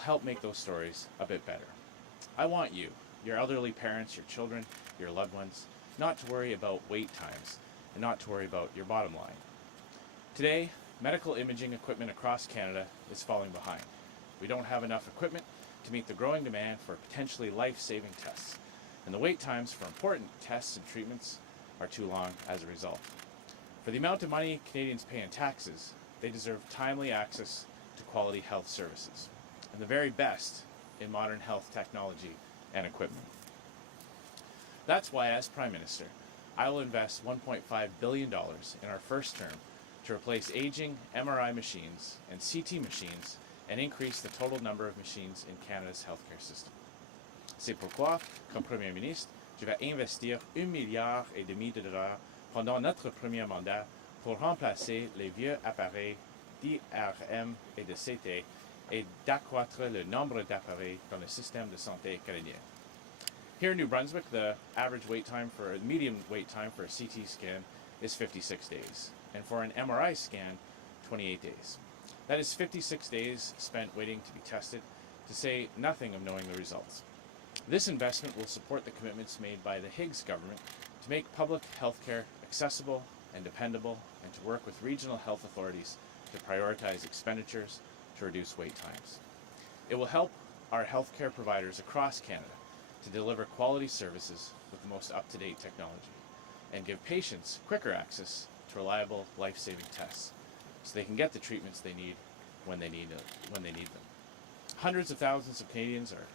help make those stories a bit better. I want you, your elderly parents, your children, your loved ones, not to worry about wait times and not to worry about your bottom line. Today, medical imaging equipment across Canada is falling behind. We don't have enough equipment to meet the growing demand for potentially life-saving tests, and the wait times for important tests and treatments are too long as a result. For the amount of money Canadians pay in taxes, they deserve timely access to quality health services, and the very best in modern health technology and equipment. That's why, as Prime Minister, I will invest $1.5 billion in our first term to replace aging MRI machines and CT machines and increase the total number of machines in Canada's healthcare system. C'est pourquoi, comme Premier ministre, je vais investir $1,5 milliard pendant notre premier mandat pour remplacer les vieux appareils d'IRM et de CT et d'accroître le nombre d'appareils dans le système de santé canadien. Here in New Brunswick, the median wait time for a CT scan is 56 days, and for an MRI scan, 28 days. That is 56 days spent waiting to be tested, to say nothing of knowing the results. This investment will support the commitments made by the Higgs government to make public health care accessible and dependable, and to work with regional health authorities to prioritize expenditures to reduce wait times. It will help our healthcare providers across Canada to deliver quality services with the most up-to-date technology and give patients quicker access to reliable life-saving tests so they can get the treatments they need when they need them. Hundreds of thousands of Canadians are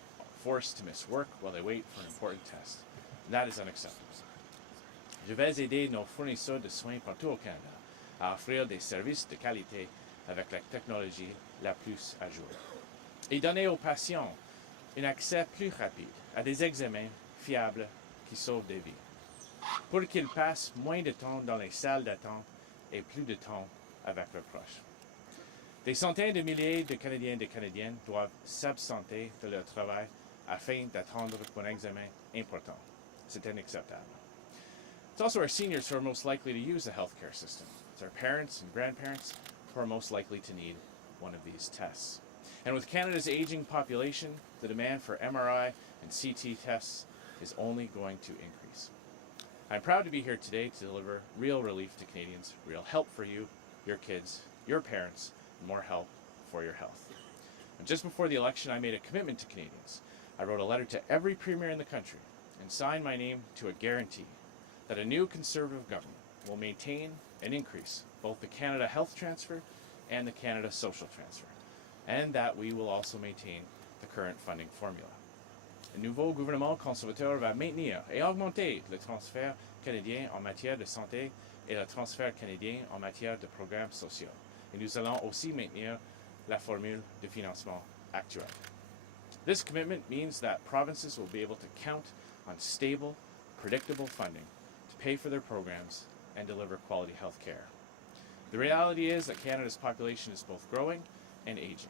forced to miss work while they wait for an important test, and that is unacceptable. Je vais aider nos fournisseurs de soins partout au Canada à offrir des services de qualité avec la technologie la plus à jour et donner aux patients un accès plus rapide à des examens fiables qui sauvent des vies, pour qu'ils passent moins de temps dans les salles d'attente et plus de temps avec leurs proches. Des centaines de milliers de Canadiens et de Canadiennes doivent s'absenter de leur travail afin d'attendre pour un examen important. C'est inacceptable. It's also our seniors who are most likely to use the healthcare system. It's our parents and grandparents who are most likely to need one of these tests. And with Canada's aging population, the demand for MRI and CT tests is only going to increase. I'm proud to be here today to deliver real relief to Canadians, real help for you, your kids, your parents, and more help for your health. And just before the election, I made a commitment to Canadians. I wrote a letter to every premier in the country and signed my name to a guarantee that a new Conservative government will maintain and increase both the Canada Health Transfer and the Canada Social Transfer, and that we will also maintain the current funding formula. Le nouveau gouvernement conservateur va maintenir et augmenter le transfert canadien en matière de santé et le transfert canadien en matière de programmes sociaux. Et nous allons aussi maintenir la formule de financement actuelle. This commitment means that provinces will be able to count on stable, predictable funding to pay for their programs and deliver quality health care. The reality is that Canada's population is both growing and aging,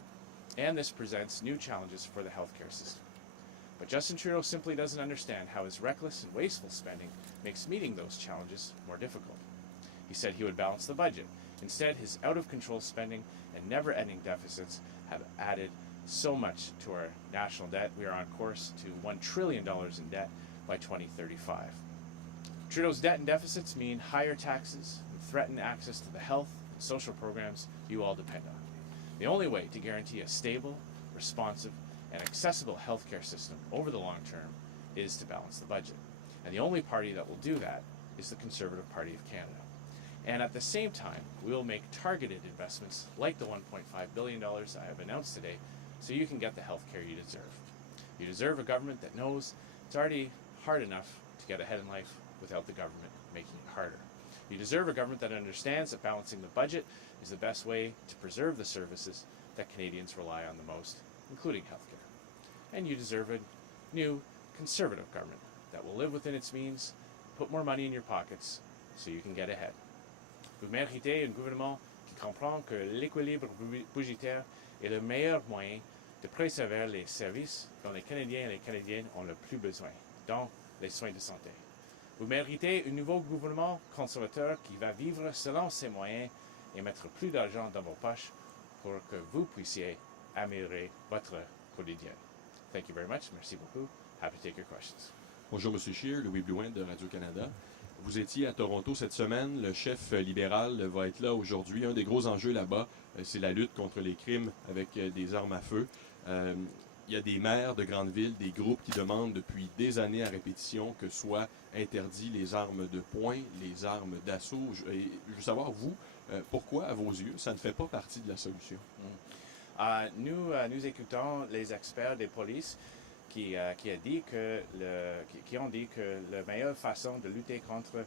and this presents new challenges for the healthcare system. But Justin Trudeau simply doesn't understand how his reckless and wasteful spending makes meeting those challenges more difficult. He said he would balance the budget. Instead, his out-of-control spending and never-ending deficits have added so much to our national debt. We are on course to $1 trillion in debt by 2035. Trudeau's debt and deficits mean higher taxes and threaten access to the health and social programs you all depend on. The only way to guarantee a stable, responsive, and accessible healthcare system over the long term is to balance the budget. And the only party that will do that is the Conservative Party of Canada. And at the same time, we will make targeted investments like the $1.5 billion I have announced today so you can get the health care you deserve. You deserve a government that knows it's already hard enough to get ahead in life without the government making it harder. You deserve a government that understands that balancing the budget is the best way to preserve the services that Canadians rely on the most, including healthcare. And you deserve a new Conservative government that will live within its means, put more money in your pockets so you can get ahead. Vous méritez un gouvernement qui comprend que l'équilibre budgétaire est le meilleur moyen de préserver les services dont les Canadiens et les Canadiennes ont le plus besoin, dont les soins de santé. Vous méritez un nouveau gouvernement conservateur qui va vivre selon ses moyens et mettre plus d'argent dans vos poches pour que vous puissiez améliorer votre quotidienne. Thank you very much. Merci beaucoup. Happy to take your questions. Bonjour, M. Scheer, Louis Blouin de Radio-Canada. Vous étiez à Toronto cette semaine. Le chef libéral va être là aujourd'hui. Un des gros enjeux là-bas, c'est la lutte contre les crimes avec des armes à feu. Il y a des maires de grandes villes, des groupes qui demandent depuis des années à répétition que soient interdits les armes de poing, les armes d'assaut. Je veux savoir, vous, pourquoi, à vos yeux, ça ne fait pas partie de la solution? Nous écoutons les experts des polices qui ont dit que la meilleure façon de lutter contre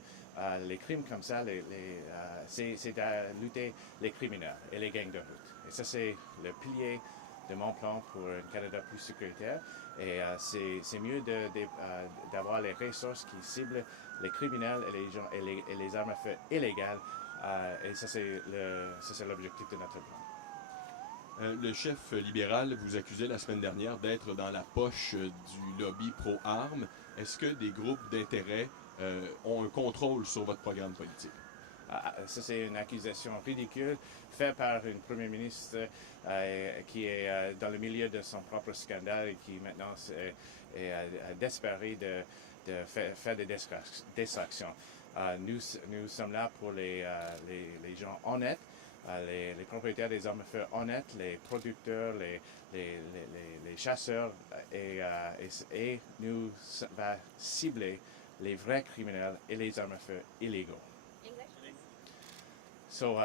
les crimes comme ça, c'est de lutter les criminels et les gangs de route. Et ça, c'est le pilier de mon plan pour un Canada plus sécuritaire. Et c'est mieux d'avoir les ressources qui ciblent les criminels et les armes à feu illégales. Et ça, c'est l'objectif de notre plan. Le chef libéral vous accusait la semaine dernière d'être dans la poche du lobby pro-armes. Est-ce que des groupes d'intérêt ont un contrôle sur votre programme politique? Ça, c'est une accusation ridicule faite par une première ministre qui est dans le milieu de son propre scandale et qui maintenant est désespéré de faire des distractions. Nous sommes là pour les gens honnêtes, les propriétaires des armes à feu honnêtes, les producteurs, les chasseurs, et nous va cibler les vrais criminels et les armes à feu illégaux. So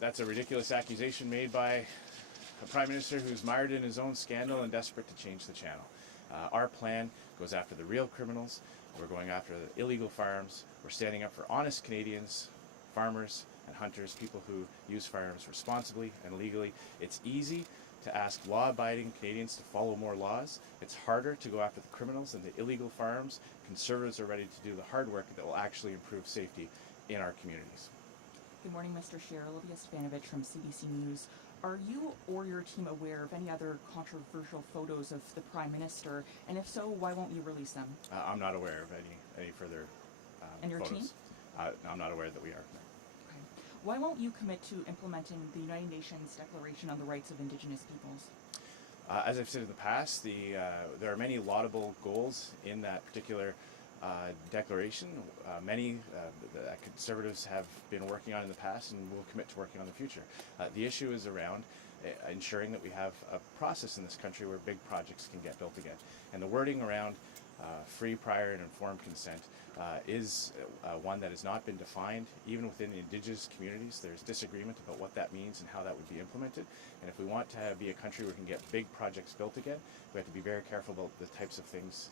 that's a ridiculous accusation made by a prime minister who's mired in his own scandal and desperate to change the channel. Our plan goes after the real criminals. We're going after the illegal firearms. We're standing up for honest Canadians, farmers and hunters, people who use firearms responsibly and legally. It's easy to ask law-abiding Canadians to follow more laws. It's harder to go after the criminals and the illegal firearms. Conservatives are ready to do the hard work that will actually improve safety in our communities. Good morning, Mr. Scheer. Olivia Spanovich from CBC News. Are you or your team aware of any other controversial photos of the Prime Minister? And if so, why won't you release them? I'm not aware of any further And your photos. team? I'm not aware that we are. Okay. Why won't you commit to implementing the United Nations Declaration on the Rights of Indigenous Peoples? As I've said in the past, there are many laudable goals in that particular declaration. Many that Conservatives have been working on in the past and will commit to working on in the future. The issue is around ensuring that we have a process in this country where big projects can get built again. And the wording around free, prior, and informed consent is one that has not been defined. Even within the Indigenous communities, there's disagreement about what that means and how that would be implemented. And if we want to be a country where we can get big projects built again, we have to be very careful about the types of things,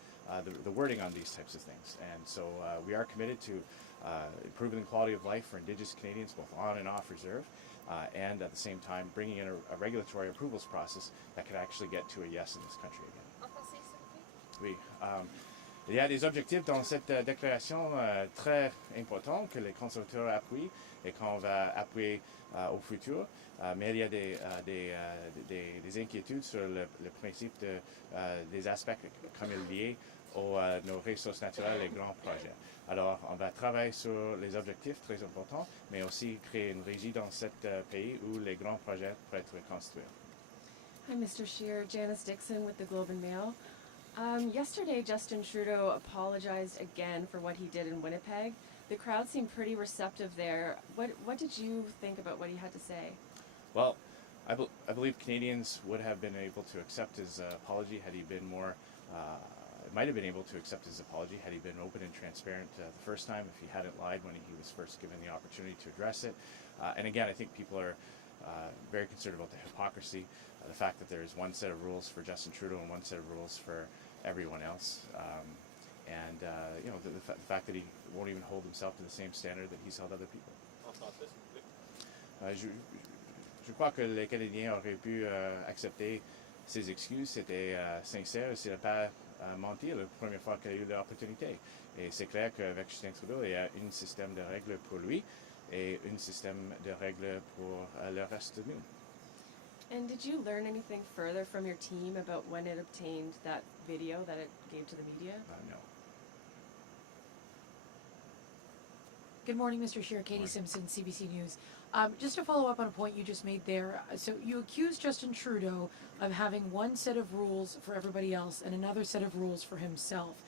the wording on these types of things. And so we are committed to improving the quality of life for Indigenous Canadians, both on and off reserve, and at the same time bringing in a regulatory approvals process that could actually get to a yes in this country again. Oui. Il y a des objectifs dans cette déclaration très importants que les conservateurs appuient et qu'on va appuyer au futur, mais il y a des inquiétudes sur le principe des aspects comme il est lié à nos ressources naturelles et grands projets. Alors, on va travailler sur les objectifs très importants, mais aussi créer une régie dans ce pays où les grands projets pourraient être construits. Hi, Mr. Scheer. Janice Dixon with the Globe and Mail. Yesterday, Justin Trudeau apologized again for what he did in Winnipeg. The crowd seemed pretty receptive there. What did you think about what he had to say? Well, I believe Canadians would have been able to accept his apology had he been more, might have been able to accept his apology had he been open and transparent the first time, if he hadn't lied when he was first given the opportunity to address it. And again, I think people are very concerned about the hypocrisy, the fact that there is one set of rules for Justin Trudeau and one set of rules for everyone else. And you know, the fact that he won't even hold himself to the same standard that he's held other people. Je crois que les Canadiens auraient pu accepter ses excuses. C'était sincère et s'il n'a pas menti la première fois qu'il a eu l'opportunité. Et c'est clair qu'avec Justin Trudeau, il y a un système de règles pour lui et un système de règles pour le reste de nous. And did you learn anything further from your team about when it obtained that video that it gave to the media? No. Good morning, Mr. Scheer. Katie Simpson, CBC News. Just to follow up on a point you just made there, so you accused Justin Trudeau of having one set of rules for everybody else and another set of rules for himself.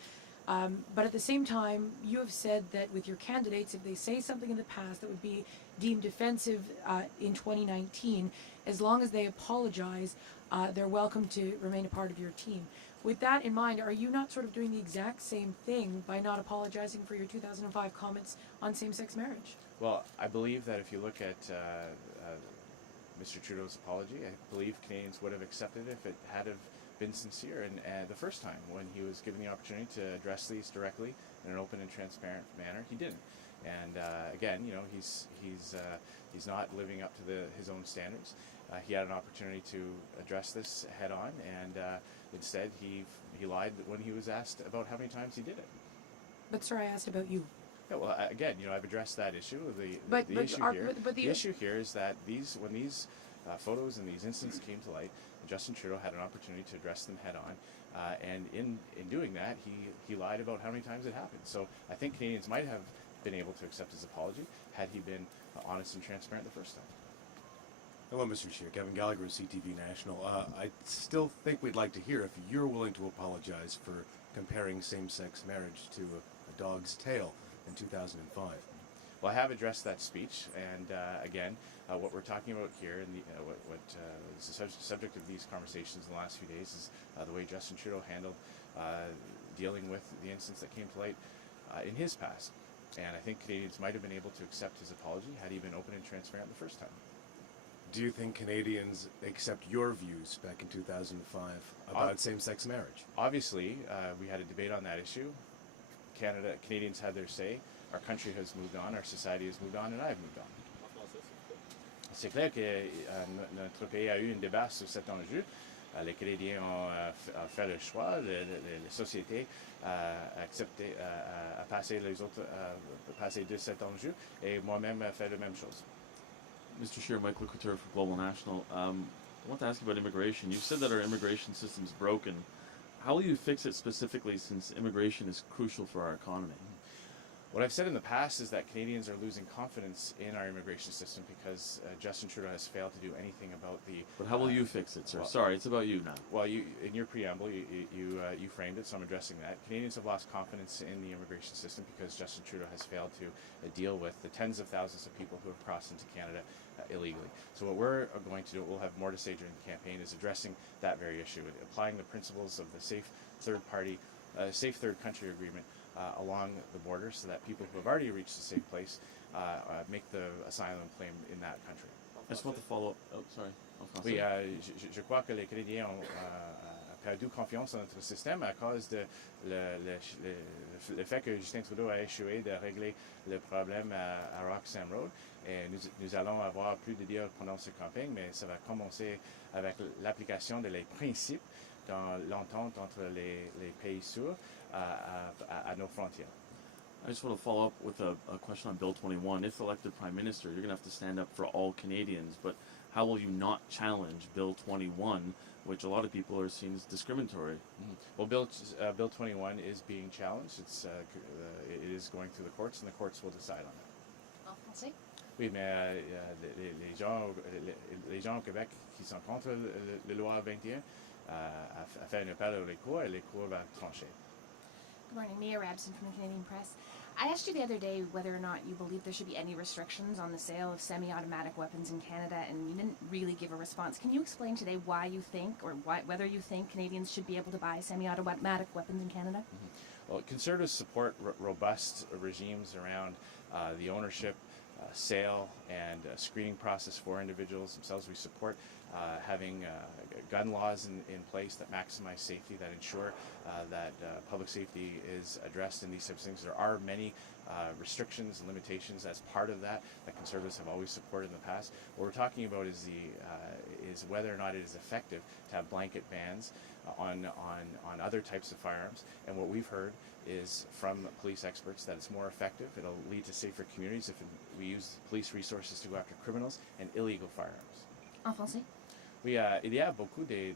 But at the same time, you have said that with your candidates, if they say something in the past that would be deemed offensive in 2019, as long as they apologize, they're welcome to remain a part of your team. With that in mind, are you not sort of doing the exact same thing by not apologizing for your 2005 comments on same-sex marriage? Well, I believe that if you look at Mr. Trudeau's apology, I believe Canadians would have accepted it if it had have been sincere. And the first time when he was given the opportunity to address these directly in an open and transparent manner, he didn't. And again, you know, he's not living up to his own standards. He had an opportunity to address this head on, and instead he lied when he was asked about how many times he did it. But sir, I asked about you. Yeah, well, again, you know, I've addressed that issue. The issue here is that when these photos and these incidents came to light, Justin Trudeau had an opportunity to address them head on, and in doing that, he lied about how many times it happened. So I think Canadians might have been able to accept his apology had he been honest and transparent the first time. Hello, Mr. Scheer. Kevin Gallagher of CTV National. I still think we'd like to hear if you're willing to apologize for comparing same-sex marriage to a dog's tail in 2005. Well, I have addressed that speech, and again, what we're talking about here, and what is the subject of these conversations in the last few days, is the way Justin Trudeau handled dealing with the incidents that came to light in his past. And I think Canadians might have been able to accept his apology had he been open and transparent the first time. Do you think Canadians accept your views back in 2005 about same-sex marriage? Obviously, we had a debate on that issue. Canadians had their say. Our country has moved on, our society has moved on, and I've moved on. C'est clair que notre pays a eu un débat sur cet enjeu. Les Canadiens ont fait le choix, la société a accepté, a passé de cet enjeu, et moi-même a fait la même chose. Mr. Scheer, Michael Couture for Global National. I want to ask you about immigration. You've said that our immigration system is broken. How will you fix it specifically, since immigration is crucial for our economy? What I've said in the past is that Canadians are losing confidence in our immigration system because Justin Trudeau has failed to do anything about the... But how will you fix it, sir? Well, sorry, it's about you now. Well, in your preamble, you framed it, so I'm addressing that. Canadians have lost confidence in the immigration system because Justin Trudeau has failed to deal with the tens of thousands of people who have crossed into Canada illegally. So what we're going to do, we'll have more to say during the campaign, is addressing that very issue, applying the principles of the safe third country agreement along the border, so that people who have already reached a safe place make the asylum claim in that country. I just want to follow up. Oh, sorry. Oui, je crois que les Canadiens ont perdu confiance dans notre système à cause de le fait que Justin Trudeau a échoué de régler le problème à Roxham Road. Et nous allons avoir plus de dialogue pendant cette campagne, mais ça va commencer avec l'application des principes dans l'entente entre les pays sûrs à nos frontières. I just want to follow up with a question on Bill 21. If elected Prime Minister, you're going to have to stand up for all Canadians, but how will you not challenge Bill 21, which a lot of people are seeing as discriminatory? Well, Bill 21 is being challenged. It is going through the courts, and the courts will decide on it. En français? Oui, mais les gens au Québec qui sont contre la loi 21 a fait un appel aux cours, et les cours vont trancher. Good morning, Mia Rabson from the Canadian Press. I asked you the other day whether or not you believe there should be any restrictions on the sale of semi-automatic weapons in Canada, and you didn't really give a response. Can you explain today why you think, or whether you think Canadians should be able to buy semi-automatic weapons in Canada? Well, Conservatives support robust regimes around the ownership, sale, and screening process for individuals themselves. We support having gun laws in place that maximize safety, that ensure that public safety is addressed in these types of things. There are many restrictions and limitations as part of that Conservatives have always supported in the past. What we're talking about is whether or not it is effective to have blanket bans on other types of firearms. And what we've heard is from police experts that it's more effective. It'll lead to safer communities if we use police resources to go after criminals and illegal firearms. En français? Oui, il y a beaucoup des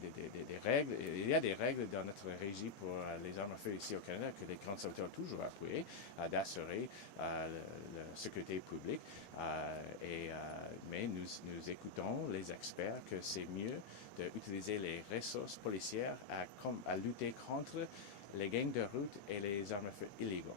règles. Il y a des règles dans notre régie pour les armes à feu ici au Canada que les grandes autorités ont toujours appuyé d'assurer la sécurité publique. Mais nous écoutons les experts que c'est mieux d'utiliser les ressources policières à lutter contre les gangs de route et les armes à feu illégaux.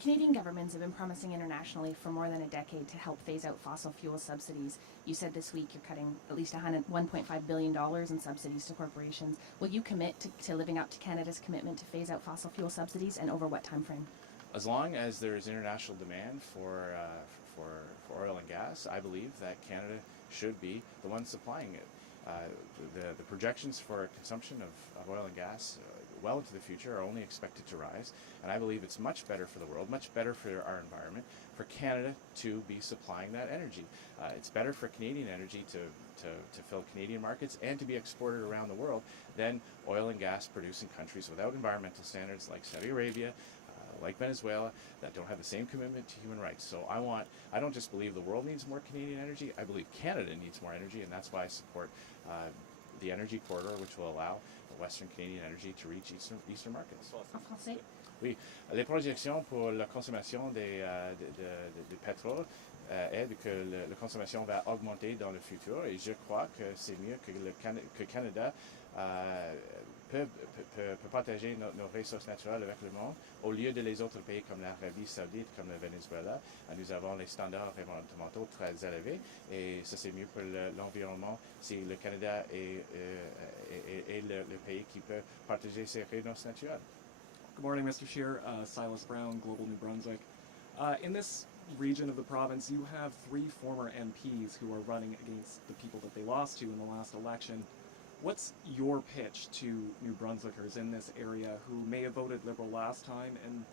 Canadian governments have been promising internationally for more than a decade to help phase out fossil fuel subsidies. You said this week you're cutting at least $1.5 billion in subsidies to corporations. Will you commit to living up to Canada's commitment to phase out fossil fuel subsidies, and over what time frame? As long as there is international demand for oil and gas, I believe that Canada should be the one supplying it. The projections for consumption of oil and gas well into the future are only expected to rise, and I believe it's much better for the world, much better for our environment, for Canada to be supplying that energy. It's better for Canadian energy to fill Canadian markets and to be exported around the world than oil and gas producing countries without environmental standards like Saudi Arabia, like Venezuela, that don't have the same commitment to human rights. So I don't just believe the world needs more Canadian energy, I believe Canada needs more energy, and that's why I support the energy corridor, which will allow Western Canadian energy to reach Eastern markets. En français? Oui, les projections pour la consommation de pétrole est que la consommation va augmenter dans le futur, et je crois que c'est mieux que le Canada peut partager nos ressources naturelles avec le monde, au lieu de les autres pays comme l'Arabie Saoudite, comme le Venezuela. Nous avons les standards environnementaux très élevés, et ça c'est mieux pour l'environnement si le Canada est le pays qui peut partager ses ressources naturelles. Good morning, Mr. Scheer. Silas Brown, Global New Brunswick. In this region of the province, you have 3 former MPs who are running against the people that they lost to in the last election. What's your pitch to New Brunswickers in this area who may have voted Liberal last time and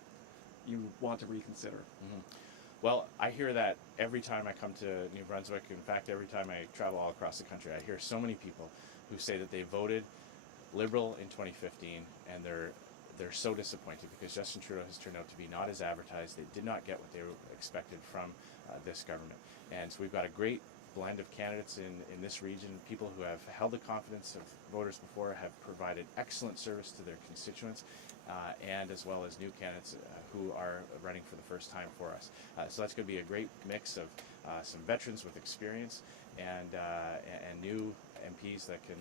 you want to reconsider? Mm-hmm. Well, I hear that every time I come to New Brunswick. In fact, every time I travel all across the country, I hear so many people who say that they voted Liberal in 2015 and they're so disappointed because Justin Trudeau has turned out to be not as advertised. They did not get what they expected from this government. And so we've got a great blend of candidates in this region, people who have held the confidence of voters before, have provided excellent service to their constituents, and as well as new candidates who are running for the first time for us. So that's going to be a great mix of some veterans with experience and new MPs that can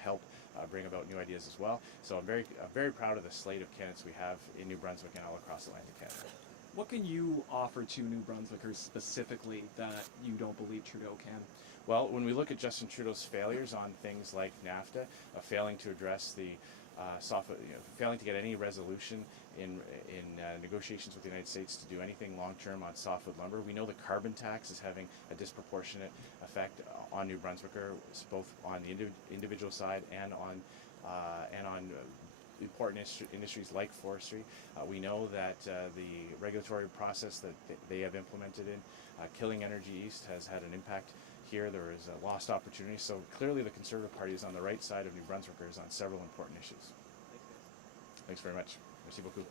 help bring about new ideas as well. So I'm very proud of the slate of candidates we have in New Brunswick and all across Atlantic Canada. What can you offer to New Brunswickers specifically that you don't believe Trudeau can? Well, when we look at Justin Trudeau's failures on things like NAFTA, failing to address the failing to get any resolution in negotiations with the United States to do anything long-term on softwood lumber. We know the carbon tax is having a disproportionate effect on New Brunswickers, both on the individual side and on important industries like forestry. We know that the regulatory process that they have implemented in Killing Energy East has had an impact here. There is a lost opportunity. So clearly the Conservative Party is on the right side of New Brunswickers on several important issues. Thanks very much. Merci beaucoup.